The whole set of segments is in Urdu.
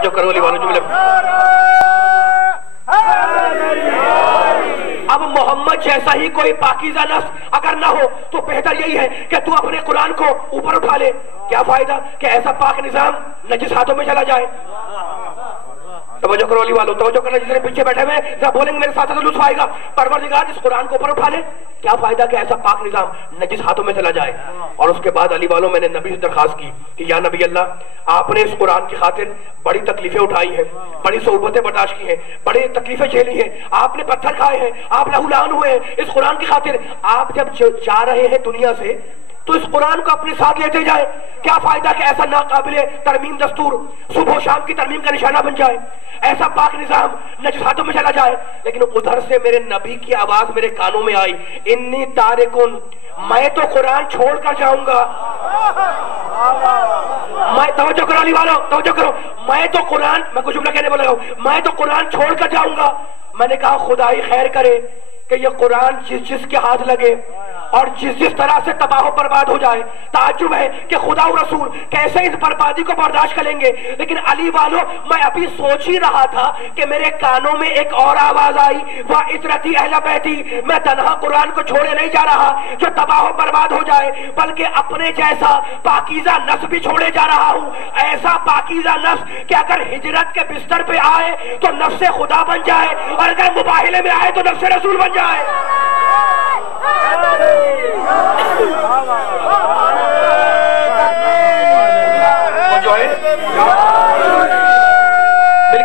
توجہ کرو علی والوں جملے. اب محمد جیسا ہی کوئی پاکیزہ نفس اگر نہ ہو تو بہتر یہی ہے کہ تو اپنے قرآن کو اوپر اٹھا لے. کیا فائدہ کہ ایسا پاک نظام نجس ہاتھوں میں چلا جائے. توجہ کرو علی والوں, توجہ کرنا. جس نے پیچھے بیٹھے ہوئے ذرا بولیں گے میرے ساتھ تو لطف آئے گا. پروردگار اس قرآن کو اوپر اٹھا لے. کیا فائدہ کہ ایسا پاک نظام نجس ہاتھوں میں چلا جائے. اور اس کے بعد علی والوں میں نے نبی سے درخواست کی کہ یا نبی اللہ آپ نے اس قرآن کی خاطر بڑی تکلیفیں اٹھائی ہیں, بڑی صعوبتیں برداشت کی ہیں, بڑی تکلیفیں جھیلی ہیں, آپ نے پتھر کھائے ہیں, آپ لہولان ہوئے ہیں اس قرآن کی خاطر. آپ جب جا رہے ہیں دنیا سے تو اس قرآن کو اپنے ساتھ لیتے جائیں. کیا فائدہ کہ ایسا ناقابل ترمیم دستور صبح و شام کی ترمیم کا نشانہ بن جائے, ایسا پاک نظام نجس ہاتھوں میں چلا جائے. لیکن ادھر سے میرے نبی کی آواز میرے کانوں میں آئی, انی تارکن, میں تو قرآن چھوڑ کر جاؤں گا. میں توجہ کرو علی والوں, توجہ کرو. میں تو قرآن, میں کچھ جملہ کہنے بولا ہوں, میں تو قرآن چھوڑ کر جاؤں گا. میں نے کہا خدائی خیر کرے کہ یہ قرآن جس کے ہاتھ لگے اور جس طرح سے تباہ و برباد ہو جائے. تعجب ہے کہ خدا و رسول کیسے اس بربادی کو برداشت کریں گے. لیکن علی والوں میں ابھی سوچ ہی رہا تھا کہ میرے کانوں میں ایک اور آواز آئی, وَعِتْرَتِي أَهْلَ بَيْتِي, میں تنہا قرآن کو چھوڑے نہیں جا رہا جو تباہ و برباد ہو جائے, بلکہ اپنے جیسا پاکیزہ نفس بھی چھوڑے جا رہا ہوں. ایسا پاکیزہ نفس کہ اگر ہجرت کے بستر پہ آئے تو نفس خدا بن جائے, اور اگر مباہلے میں آئے تو نفس رسول بن جائے.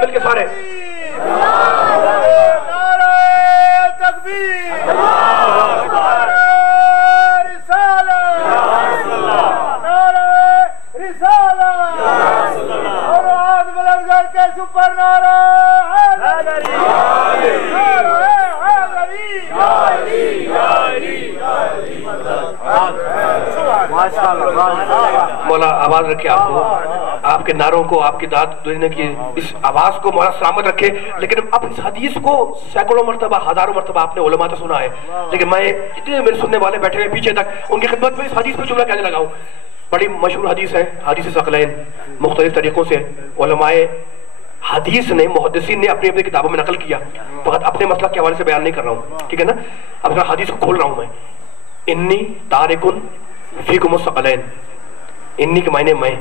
مل کے سارے مولا آواز رکھے آپ کو, آپ کے نعروں کو, آپ کی داد دینے کی اس آواز کو مولا سلامت رکھے. لیکن اب اس حدیث کو سینکڑوں مرتبہ, ہزاروں مرتبہ آپ نے علماء سے سنا ہے, لیکن میں اتنے میرے سننے والے بیٹھے ہوئے پیچھے تک ان کی خدمت میں اس حدیث پہ جملہ کہنے لگا ہوں. بڑی مشہور حدیث ہے, حدیث ثقلین. مختلف طریقوں سے علماء حدیث نے, محدثین نے اپنی اپنی کتابوں میں نقل کیا. فقط اپنے مسلک کے حوالے سے بیان نہیں کر رہا ہوں, ٹھیک ہے نا. اب ذرا حدیث کو کھول رہا ہوں میں. انی تارکن فیکم الثقلین, انی کے معنی میں,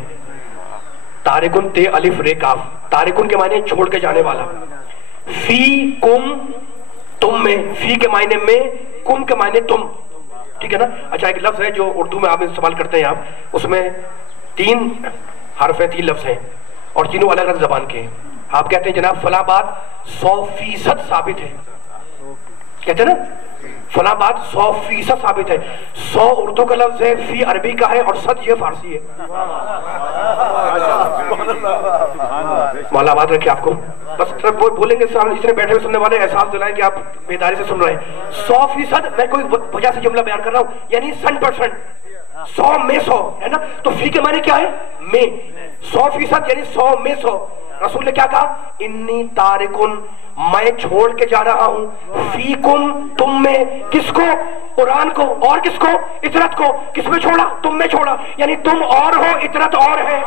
تارکن تے الف رے کاف, تارکن کے معنی چھوڑ کے جانے والا, فی کم تم میں, فی کے معنی میں, کم کے معنی تم, ٹھیک ہے نا. اچھا ایک لفظ ہے جو اردو میں آپ استعمال کرتے ہیں, آپ اس میں 3 حرف ہیں, 3 لفظ ہیں, اور تینوں الگ الگ زبان کے ہیں. آپ کہتے ہیں جناب فلاں بات 100% ثابت ہے, کہتے ہیں نا فلاں بات 100% ثابت ہے. 100 اردو کا لفظ ہے, فی عربی کا ہے, اور 100 یہ فارسی ہے. مولا آباد رکھے آپ کو. بس بولیں گے اس نے بیٹھے ہوئے سننے والے احساس دلائیں کہ آپ بیداری سے سن رہے ہیں. 100% میں کوئی وجہ سے جملہ بیان کر رہا ہوں, یعنی 100%, 100 میں 100 ہے نا. تو فی کے معنی کیا ہے, میں. 100% یعنی 100 میں 100. رسول نے کیا کہا, انی تارکن, میں چھوڑ کے جا رہا ہوں, فیکم تم میں, کس کو, قرآن کو, اور کس کو, اطرت کو. کس میں چھوڑا, تم میں چھوڑا, یعنی تم اور ہو, اطرت اور ہے.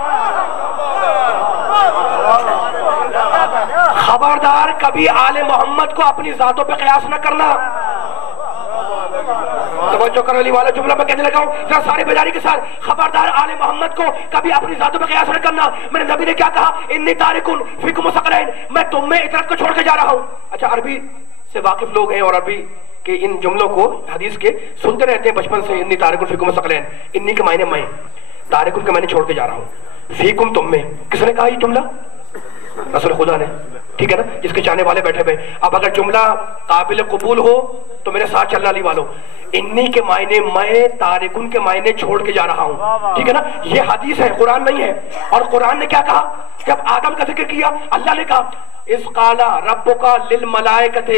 خبردار کبھی آل محمد کو اپنی ذاتوں پہ قیاس نہ کرنا. توجہ کرو علی والا, جملہ میں کہنے لگا ہوں ذرا سارے بیداری کے ساتھ. خبردار آل محمد کو کبھی اپنی ذاتوں پہ قیاس نہ کرنا. میرے نبی نے کیا کہا, انی تارکن فیکم الثقلین, میں تم میں اطرت کو چھوڑ کے جا رہا ہوں. اچھا عربی سے واقف لوگ ہیں اور عربی کے ان جملوں کو حدیث کے سنتے رہتے ہیں بچپن سے. انی تارکن فیکم الثقلین, انی کے معنی میں, تارکن کے معنی چھوڑ کے جا رہا ہوں, فیکم تم میں. کس نے کہا یہ جملہ, رسول خدا نے, ٹھیک ہے نا, جس کے چاہنے والے بیٹھے ہوئے. اب اگر جملہ قابل قبول ہو تو میرے ساتھ چلنا علی والوں. انی کے معنی میں, تارکن کے معنی چھوڑ کے جا رہا ہوں, ٹھیک ہے نا. یہ حدیث ہے, قرآن نہیں ہے. اور قرآن نے کیا کہا, جب آدم کا ذکر کیا اللہ نے کہا اذ قال ربک للملائکۃ,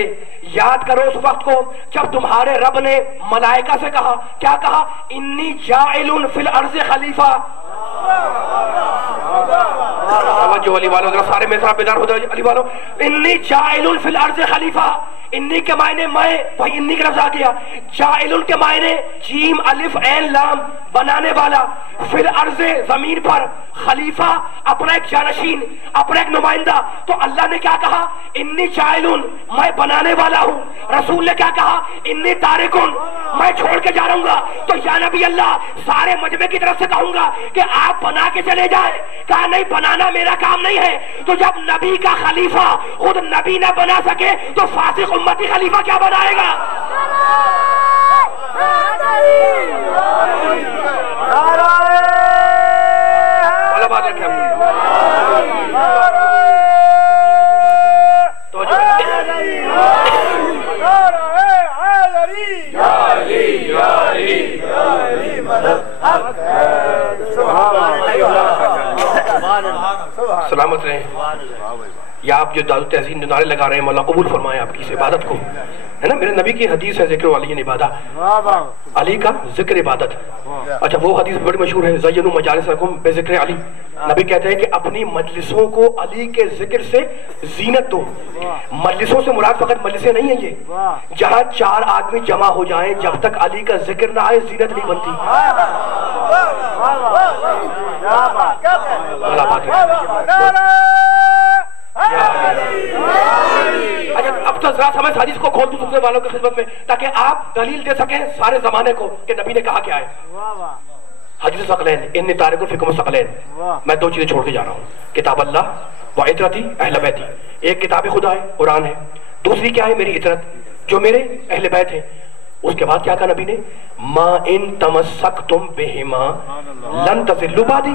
یاد کرو اس وقت کو جب تمہارے رب نے ملائکہ سے کہا, کیا کہا, انی جاعل فی الارض خلیفہ. توجہ علی والوں, ذرا سارے میں ذرا بیدار ہو جائے علی والوں. انی جاعل فی الارض خلیفہ, انی کے معنی میں, بھائی انی کا لفظ آ گیا. جاعل کے معنی جیم الف عین لام, بنانے والا، فی الارض زمین پر خلیفہ، اپنا ایک جانشین، اپنا ایک نمائندہ. تو اللہ نے کیا کہا؟ انی جاعلن، میں بنانے والا ہوں. رسول نے کیا کہا؟ انی تارکن، میں چھوڑ کے جا رہوں گا. تو یا نبی اللہ، سارے مجمع کی طرف سے کہوں گا کہ آپ بنا کے چلے جائیں. کہا نہیں، بنانا میرا کام نہیں ہے. تو جب نبی کا خلیفہ خود نبی نہ بنا سکے تو فاسق امتی خلیفہ کیا بنائے گا؟ بات رکھے تو سلامت رہیں. یا آپ جو داد تحسین نعرے لگا رہے ہیں، مولا قبول فرمائے آپ کی اس عبادت کو، ہے نا. میرے نبی کی حدیث ہے ذکر علی عبادہ، علی کا ذکر عبادت. اچھا وہ حدیث بڑی مشہور ہے، زینوا مجالسکم بذکر علی. نبی کہتے ہیں کہ اپنی مجلسوں کو علی کے ذکر سے زینت دو. مجلسوں سے مراد فقط مجلسیں نہیں ہیں، یہ جہاں 4 آدمی جمع ہو جائیں جب تک علی کا ذکر نہ آئے زینت نہیں بنتی. اچھا اب تو ذرا سمجھ حدیث کو کھول دوں سننے والوں کی خدمت میں تاکہ آپ دلیل دے سکیں سارے زمانے کو کہ نبی نے کہا کیا ہے. حدیث ثقلین، انی تارک فیکم الثقلین. میں 2 چیزیں چھوڑ کے جا رہا ہوں، کتاب اللہ و عطرتی اہل بیتی. ایک کتاب خدا ہے، قرآن ہے. دوسری کیا ہے؟ میری عطرت، جو میرے اہل بیت ہیں. اس کے بعد کیا کہا نبی نے؟ ما ان تمسکتم بہما لن تضلوا بعدی.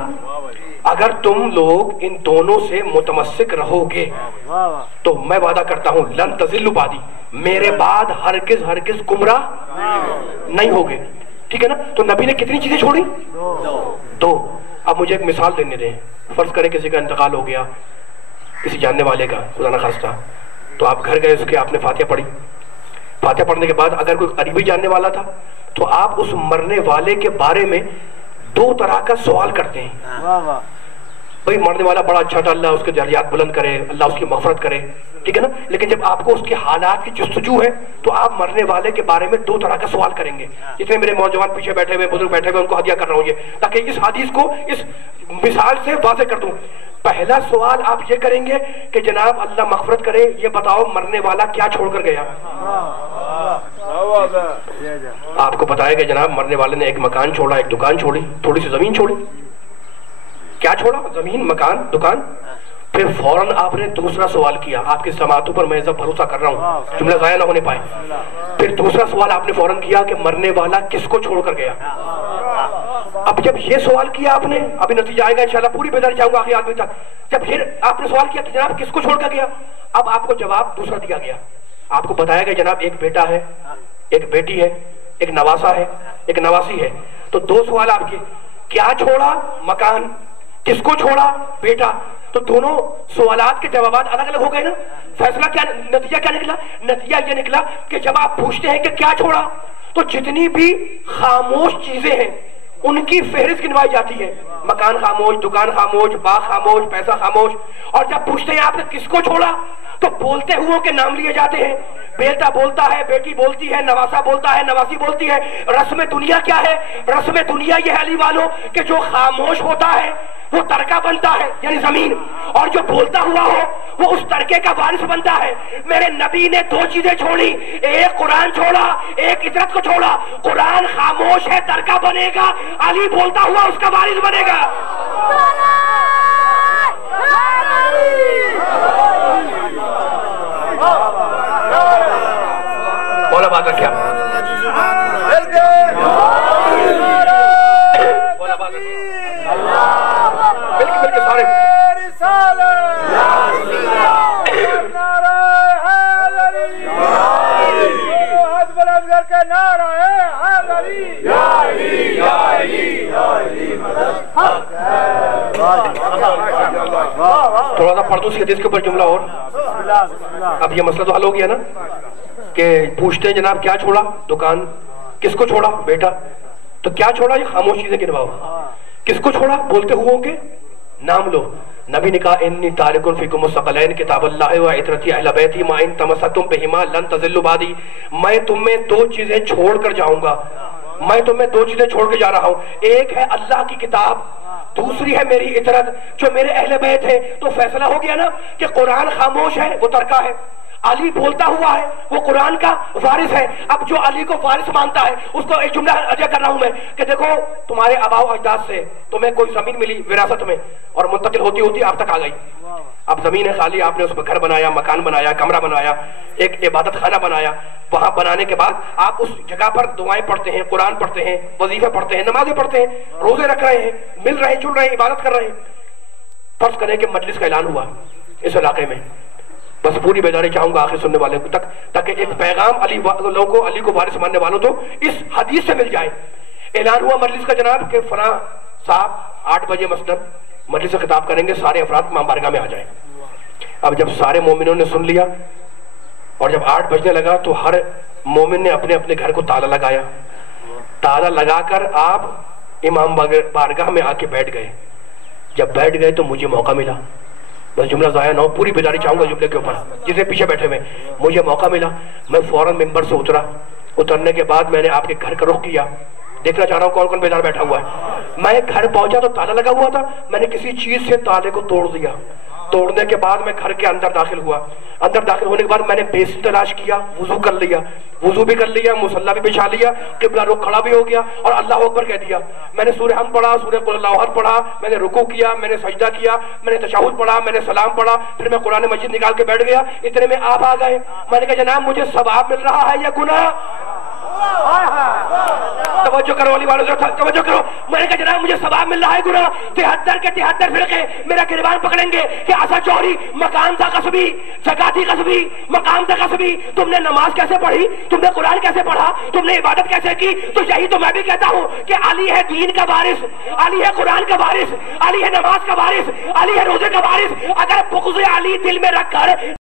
اگر تم لوگ ان دونوں سے متمسک رہو گے تو میں وعدہ کرتا ہوں لن تضلوا بعدی، میرے بعد ہرگز ہرگز گمراہ نہیں ہوگے. ٹھیک ہے نا. تو نبی نے کتنی چیزیں چھوڑی؟ 2. اب مجھے ایک مثال دینے دیں. فرض کریں کسی کا انتقال ہو گیا، کسی جاننے والے کا خدا نہ خواستہ، تو آپ گھر گئے، اس کے آپ نے فاتحہ پڑھی. فاتحہ پڑھنے کے بعد اگر کوئی قریبی جاننے والا تھا تو آپ اس مرنے والے کے بارے میں 2 طرح کا سوال کرتے ہیں. بھئی مرنے والا بڑا اچھا تھا، اللہ اس کے درجات بلند کرے، اللہ اس کی مغفرت کرے. ٹھیک ہے نا. لیکن جب آپ کو اس کے حالات کی جستجو ہے تو آپ مرنے والے کے بارے میں 2 طرح کا سوال کریں گے. جتنے میرے نوجوان پیچھے بیٹھے ہوئے، بزرگ بیٹھے ہوئے، ان کو ہدیہ کر رہا ہوں یہ، تاکہ اس حدیث کو اس مثال سے واضح کر دوں. پہلا سوال آپ یہ کریں گے کہ جناب اللہ مغفرت کرے، یہ بتاؤ مرنے والا کیا چھوڑ کر گیا. آپ کو بتایا کہ جناب مرنے والے نے ایک مکان چھوڑا، ایک دکان چھوڑی، تھوڑی سی زمین چھوڑی. کیا چھوڑا؟ زمین، مکان، دکان. پھر فوراً آپ نے دوسرا سوال کیا. آپ کی سماعتوں پر میں سب بھروسہ کر رہا ہوں، جملہ ضائع نہ ہونے پائے. پھر دوسرا سوال آپ نے فوراً کیا کہ مرنے والا کس کو چھوڑ کر گیا. اب جب یہ سوال کیا آپ نے، ابھی نتیجہ آئے گا انشاءاللہ، پوری بیداری چاہوں گا آخری آدمی تک. جب پھر آپ نے سوال کیا کہ جناب کس کو چھوڑ کر گیا، اب آپ کو جواب دوسرا دیا گیا. آپ کو بتایا گیا جناب ایک بیٹا ہے، ایک بیٹی ہے، ایک نواسا ہے، ایک نواسی ہے. تو 2 سوال آپ کے، کیا چھوڑا؟ مکان. کس کو چھوڑا؟ بیٹا. تو دونوں سوالات کے جوابات الگ الگ ہو گئے نا. فیصلہ کیا، نتیجہ کیا نکلا؟ نتیجہ یہ نکلا کہ جب آپ پوچھتے ہیں کہ کیا چھوڑا تو جتنی بھی خاموش چیزیں ہیں ان کی فہرست گنوائی جاتی ہے. مکان خاموش، دکان خاموش، باغ خاموش، پیسہ خاموش. اور جب پوچھتے ہیں آپ نے کس کو چھوڑا تو بولتے ہوں کے نام لیے جاتے ہیں. بیٹا بولتا ہے، بیٹی بولتی ہے، نواسا بولتا ہے، نواسی بولتی ہے. رسم دنیا کیا ہے؟ رسم دنیا یہ ہے علی والوں کہ جو خاموش ہوتا ہے وہ ترکہ بنتا ہے، یعنی زمین، اور جو بولتا ہوا ہو وہ اس ترکے کا وارث بنتا ہے. میرے نبی نے 2 چیزیں چھوڑی، ایک قرآن چھوڑا، ایک عطرت کو چھوڑا. قرآن خاموش ہے، ترکہ بنے گا. علی بولتا ہوا اس کا وارث بنے گا. بولا بات رکھیا، بولا بات مل کے سارے تھوڑا سا پڑھ دو اس حدیث کے اوپر جملہ اور. اب یہ مسئلہ تو حل ہو گیا نا کہ پوچھتے ہیں جناب کیا چھوڑا؟ دکان. کس کو چھوڑا؟ بیٹا. تو کیا چھوڑا؟ یہ خاموش چیزیں گنواؤ. کس کو چھوڑا؟ بولتے ہوں کے نام لو. نبی نے کہا انی تارک فیکم الثقلین کتاب اللہ و عطرتی اہل بیتی ما ان تمسکتم بہما لن تضلوا بعدی. میں تم میں 2 چیزیں چھوڑ کر جاؤں گا، میں تمہیں دو چیزیں چھوڑ کے جا رہا ہوں، ایک ہے اللہ کی کتاب، دوسری ہے میری اطاعت۔ جو میرے اہل بیت ہے تو فیصلہ ہو گیا نا کہ قرآن خاموش ہے وہ ترکہ ہے، علی بولتا ہوا ہے وہ قرآن کا وارث ہے۔ اب جو علی کو وارث مانتا ہے اس کو ایک جملہ ادا کر رہا ہوں میں کہ دیکھو تمہارے آباء و اجداد سے تمہیں کوئی زمین ملی وراثت میں اور منتقل ہوتی ہوتی آپ تک آ گئی، اب زمین ہے خالی، آپ نے اس میں گھر بنایا، مکان بنایا، کمرہ بنایا، ایک عبادت خانہ بنایا، وہاں بنانے کے بعد آپ اس جگہ پر دعائیں پڑھتے ہیں، قرآن پڑھتے ہیں، وظیفے پڑھتے ہیں، نمازیں پڑھتے ہیں، روزے رکھ رہے ہیں، مل رہے ہیں، جڑ رہے ہیں، عبادت کر رہے ہیں۔ فرض کریں کہ مجلس کا اعلان ہوا اس علاقے میں، بس پوری بیداری چاہوں گا آخر سننے والے تک، تاکہ ایک پیغام علی کو وارث ماننے والوں تو اس حدیث سے مل جائے۔ اعلان ہوا مجلس کا جناب کہ فلاں صاحب 8 بجے مثلاً مجلس سے خطاب کریں گے، سارے افراد امام بارگاہ میں آ جائیں۔ اب جب سارے مومنوں نے سن لیا اور جب 8 بجنے لگا تو ہر مومن نے اپنے اپنے گھر کو تالا لگایا، تالا لگا کر آپ امام بارگاہ میں آ کے بیٹھ گئے۔ جب بیٹھ گئے تو مجھے موقع ملا، بس جملہ ضائع نہ ہو، پوری بیداری چاہوں گا جملے کے اوپر، جسے پیچھے بیٹھے ہوئے مجھے موقع ملا، میں فوراً ممبر سے اترا۔ اترنے کے بعد میں نے آپ کے گھر کا رخ کیا، دیکھنا چاہ رہا ہوں کون کون بیدار بیٹھا ہوا ہے۔ میں گھر پہنچا تو تالا لگا ہوا تھا، میں نے کسی چیز سے تالے کو توڑ دیا۔ توڑنے کے بعد میں گھر کے اندر داخل ہوا، اندر داخل ہونے کے بعد میں نے بیسن تلاش کیا، وضو کر لیا، وضو بھی کر لیا، مصلی بھی بچھا لیا، قبلہ رخ کھڑا بھی ہو گیا اور اللہ اکبر کہہ دیا۔ میں نے سورہ حمد پڑھا، سورہ قل اللہ احد پڑھا، میں نے رکوع کیا، میں نے سجدہ کیا، میں نے تشہد پڑھا، میں نے سلام پڑھا، پھر میں قرآن مجید نکال کے بیٹھ گیا۔ اتنے میں آپ آ گئے، میں نے کہا جناب مجھے ثواب مل رہا ہے یا گناہ؟ توجہ کرو علی والوں، توجہ کرو۔ میں نے کہا جناب مجھے ثواب مل رہا ہے گناہ؟ 73 کے 73 فرقے میرا گریبان پکڑیں گے کہ آسا چوری، مقام تھا قصبی، جگہ تھی قصبی، مقام تھا قصبی، تم نے نماز کیسے پڑھی، تم نے قرآن کیسے پڑھا، تم نے عبادت کیسے کی؟ تو یہی تو میں بھی کہتا ہوں کہ علی ہے دین کا وارث، علی ہے قرآن کا وارث، علی ہے نماز کا وارث، علی ہے روزے کا وارث۔ اگر بغض علی دل میں رکھ کر